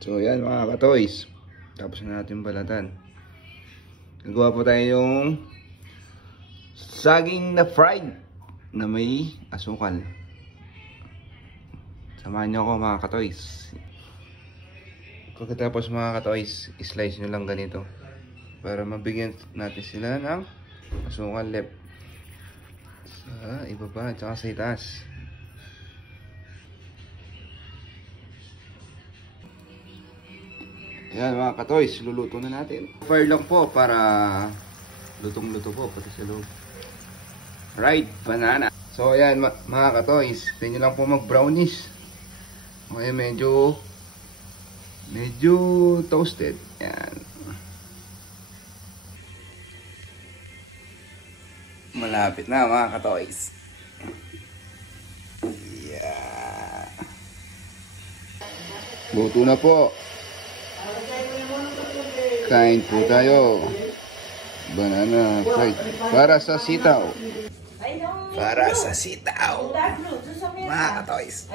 So yan mga katoys, tapos na natin balatan. Gagawa po tayo yung saging na fried na may asukal. Samahan nyo ako mga katoys. Pagkatapos mga katoys, slice nyo lang ganito para mabigyan natin sila ng asukal left sa ibaba at saka sa itaas. Yan mga katoys, luluto na natin. Fire lang po para lutong-luto po pati sa loob. Right, banana. So ayan mga katoys, pwede lang po mag brownies. Okay, medyo toasted. Yan. Malapit na mga katoys. Yeah. Luto na po. Kain po tayo. Banana fried. Para sa sitaw. Para sa sitaw. Mga katoys.